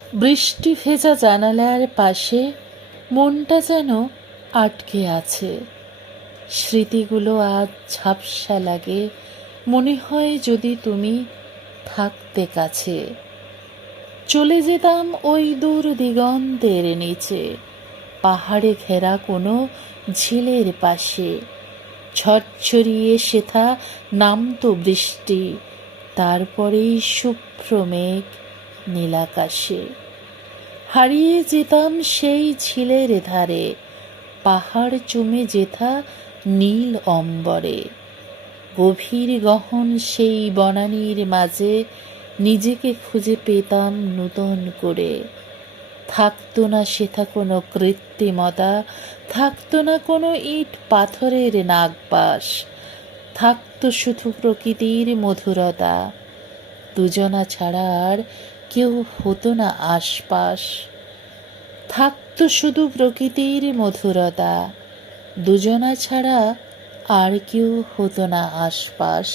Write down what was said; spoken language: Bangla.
বৃষ্টি ভেজা জানালার পাশে মনটা যেন আটকে আছে। স্মৃতিগুলো আজ ঝাপসা লাগে, মনে হয় যদি তুমি থাকতে কাছে। চলে যেতাম ওই দূর দিগন্তের নিচে, পাহাড়ে ঘেরা কোনো ঝিলের পাশে। ঝরঝরিয়ে সেথা নামতো বৃষ্টি, তারপরেই শুভ্র মেঘ নীলাকাশে। হারিয়ে যেতাম সেই ঝিলের ধারে, পাহাড় চুমে যেথা নীল অম্বরে। গভীর গহন সেই বনানীর মাঝে নিজেকে খুঁজে পেতাম নূতন করে। থাকতো না সেথা কোনো কৃত্রিমতা, থাকতো না কোনো ইট পাথরের নাগবাস, থাকতো শুধু প্রকৃতির মধুরতা। দুজনা ছাড়া আর কেউ হতো না আশপাশ, থাকতো শুধু প্রকৃতির মধুরতা। দুজনা ছাড়া আর কেউ হতো না আশপাশ।